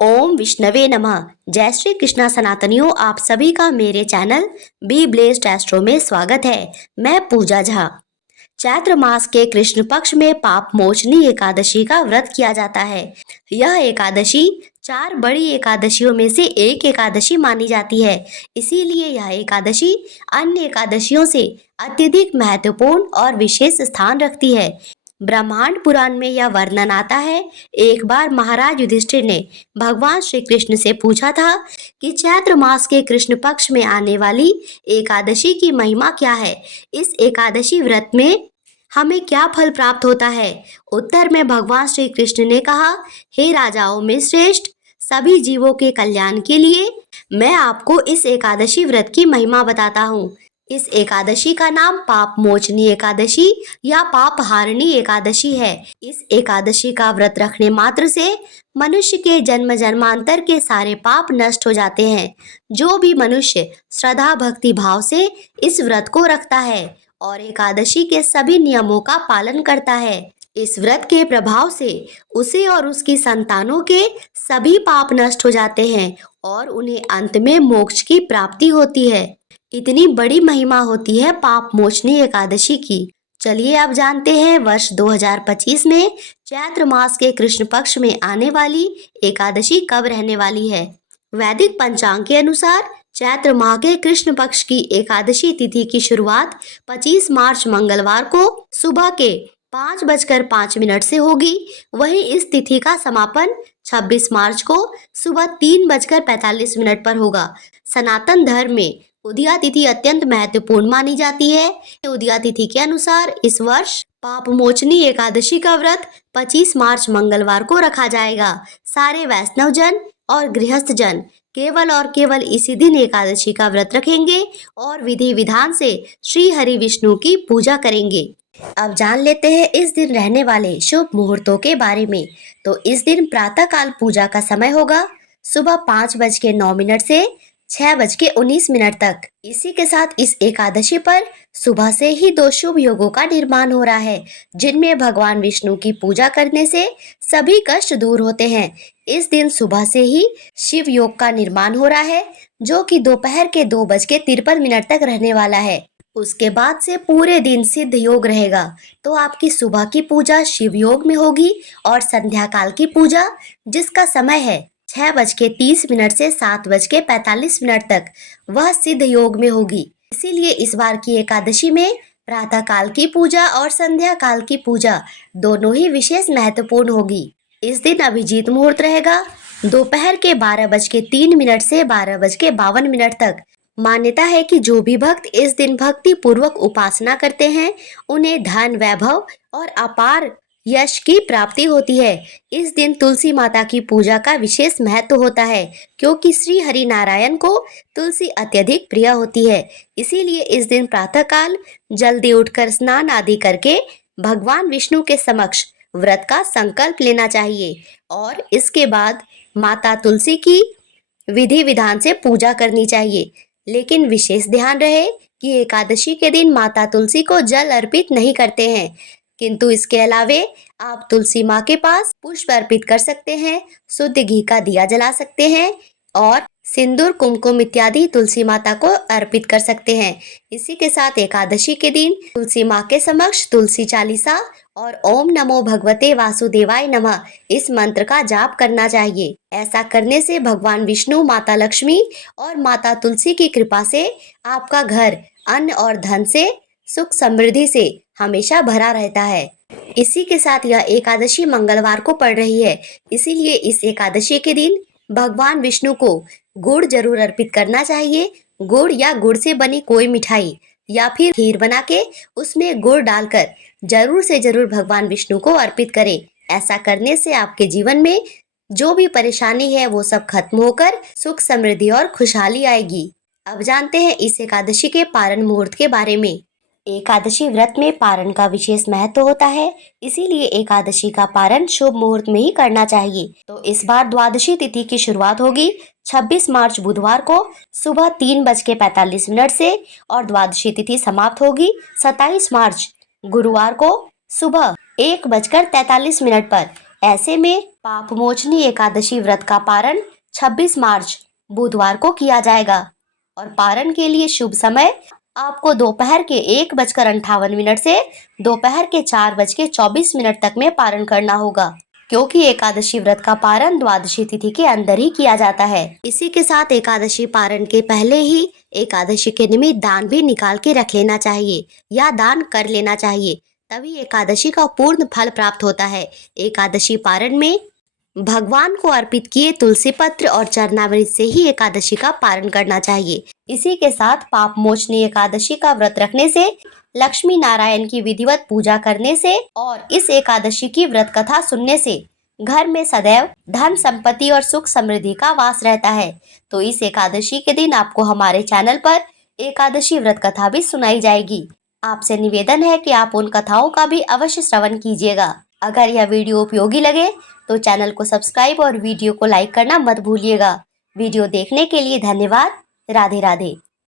ओम विष्णवे नमः। जय श्री कृष्णा सनातनियों, आप सभी का मेरे चैनल बी ब्लेस्ड एस्ट्रो में स्वागत है। मैं पूजा झा। चैत्र मास के कृष्ण पक्ष में पाप मोचनी एकादशी का व्रत किया जाता है। यह एकादशी 4 बड़ी एकादशियों में से एक एकादशी मानी जाती है। इसीलिए यह एकादशी अन्य एकादशियों से अत्यधिक महत्वपूर्ण और विशेष स्थान रखती है। ब्रह्मांड पुराण में यह वर्णन आता है, एक बार महाराज युधिष्ठिर ने भगवान श्री कृष्ण से पूछा था कि चैत्र मास के कृष्ण पक्ष में आने वाली एकादशी की महिमा क्या है। इस एकादशी व्रत में हमें क्या फल प्राप्त होता है। उत्तर में भगवान श्री कृष्ण ने कहा, हे राजाओं में श्रेष्ठ, सभी जीवों के कल्याण के लिए मैं आपको इस एकादशी व्रत की महिमा बताता हूँ। इस एकादशी का नाम पाप मोचनी एकादशी या पाप हारणी एकादशी है। इस एकादशी का व्रत रखने मात्र से मनुष्य के जन्म जन्मांतर के सारे पाप नष्ट हो जाते हैं। जो भी मनुष्य श्रद्धा भक्ति भाव से इस व्रत को रखता है और एकादशी के सभी नियमों का पालन करता है, इस व्रत के प्रभाव से उसे और उसकी संतानों के सभी पाप नष्ट हो जाते हैं और उन्हें अंत में मोक्ष की प्राप्ति होती है। इतनी बड़ी महिमा होती है पाप मोचनी एकादशी की। चलिए अब जानते हैं वर्ष 2025 में चैत्र मास के कृष्ण पक्ष में आने वाली एकादशी कब रहने वाली है। वैदिक पंचांग के अनुसार चैत्र माह के कृष्ण पक्ष की एकादशी तिथि की शुरुआत 25 मार्च मंगलवार को सुबह के 5:05 से होगी। वहीं इस तिथि का समापन 26 मार्च को सुबह 3:45 पर होगा। सनातन धर्म में उदया तिथि अत्यंत महत्वपूर्ण मानी जाती है। उदया तिथि के अनुसार इस वर्ष पाप मोचनी एकादशी का व्रत 25 मार्च मंगलवार को रखा जाएगा। सारे वैष्णव जन और गृहस्थ जन केवल और केवल इसी दिन एकादशी का व्रत रखेंगे और विधि विधान से श्री हरि विष्णु की पूजा करेंगे। अब जान लेते हैं इस दिन रहने वाले शुभ मुहूर्तों के बारे में। तो इस दिन प्रातः काल पूजा का समय होगा सुबह 5:09 से 6:19 तक। इसी के साथ इस एकादशी पर सुबह से ही 2 शुभ योगों का निर्माण हो रहा है, जिनमें भगवान विष्णु की पूजा करने से सभी कष्ट दूर होते हैं। इस दिन सुबह से ही शिव योग का निर्माण हो रहा है, जो कि दोपहर के 2:53 तक रहने वाला है। उसके बाद से पूरे दिन सिद्ध योग रहेगा। तो आपकी सुबह की पूजा शिव योग में होगी और संध्या काल की पूजा, जिसका समय है 6:30 से 7:45 तक, वह सिद्ध योग में होगी। इसीलिए इस बार की एकादशी में प्रातः काल की पूजा और संध्या काल की पूजा दोनों ही विशेष महत्वपूर्ण होगी। इस दिन अभिजीत मुहूर्त रहेगा दोपहर के 12:03 से 12:52 तक। मान्यता है कि जो भी भक्त इस दिन भक्ति पूर्वक उपासना करते हैं, उन्हें धन वैभव और अपार यश की प्राप्ति होती है। इस दिन तुलसी माता की पूजा का विशेष महत्व होता है, क्योंकि श्री हरि नारायण को तुलसी अत्यधिक प्रिय होती है। इसीलिए इस दिन प्रातःकाल जल्दी उठकर स्नान आदि करके भगवान विष्णु के समक्ष व्रत का संकल्प लेना चाहिए और इसके बाद माता तुलसी की विधि विधान से पूजा करनी चाहिए। लेकिन विशेष ध्यान रहे कि एकादशी के दिन माता तुलसी को जल अर्पित नहीं करते हैं, किंतु इसके अलावे आप तुलसी माँ के पास पुष्प अर्पित कर सकते हैं, शुद्ध घी का दिया जला सकते हैं और सिंदूर कुमकुम इत्यादि तुलसी माता को अर्पित कर सकते हैं। इसी के साथ एकादशी के दिन तुलसी माँ के समक्ष तुलसी चालीसा और ओम नमो भगवते वासुदेवाय नमः इस मंत्र का जाप करना चाहिए। ऐसा करने से भगवान विष्णु, माता लक्ष्मी और माता तुलसी की कृपा से आपका घर अन्न और धन से, सुख समृद्धि से हमेशा भरा रहता है। इसी के साथ यह एकादशी मंगलवार को पड़ रही है, इसीलिए इस एकादशी के दिन भगवान विष्णु को गुड़ जरूर अर्पित करना चाहिए। गुड़ या गुड़ से बनी कोई मिठाई या फिर खीर बना के उसमें गुड़ डालकर जरूर से जरूर भगवान विष्णु को अर्पित करें। ऐसा करने से आपके जीवन में जो भी परेशानी है वो सब खत्म होकर सुख समृद्धि और खुशहाली आएगी। अब जानते हैं इस एकादशी के पारण मुहूर्त के बारे में। एकादशी व्रत में पारण का विशेष महत्व होता है, इसीलिए एकादशी का पारण शुभ मुहूर्त में ही करना चाहिए। तो इस बार द्वादशी तिथि की शुरुआत होगी 26 मार्च बुधवार को सुबह 3:45 से और द्वादशी तिथि समाप्त होगी 27 मार्च गुरुवार को सुबह 1:43 पर। ऐसे में पाप मोचनी एकादशी व्रत का पारण 26 मार्च बुधवार को किया जाएगा और पारण के लिए शुभ समय आपको दोपहर के 1:58 से दोपहर के 4:24 तक में पारण करना होगा, क्योंकि एकादशी व्रत का पारण द्वादशी तिथि के अंदर ही किया जाता है। इसी के साथ एकादशी पारण के पहले ही एकादशी के निमित्त दान भी निकाल के रख लेना चाहिए या दान कर लेना चाहिए, तभी एकादशी का पूर्ण फल प्राप्त होता है। एकादशी पारण में भगवान को अर्पित किए तुलसी पत्र और चरणामृत से ही एकादशी का पारण करना चाहिए। इसी के साथ पाप मोचनी एकादशी का व्रत रखने से, लक्ष्मी नारायण की विधिवत पूजा करने से और इस एकादशी की व्रत कथा सुनने से घर में सदैव धन संपत्ति और सुख समृद्धि का वास रहता है। तो इस एकादशी के दिन आपको हमारे चैनल पर एकादशी व्रत कथा भी सुनाई जाएगी। आपसे निवेदन है कि आप उन कथाओं का भी अवश्य श्रवण कीजिएगा। अगर यह वीडियो उपयोगी लगे तो चैनल को सब्सक्राइब और वीडियो को लाइक करना मत भूलिएगा। वीडियो देखने के लिए धन्यवाद। राधे राधे।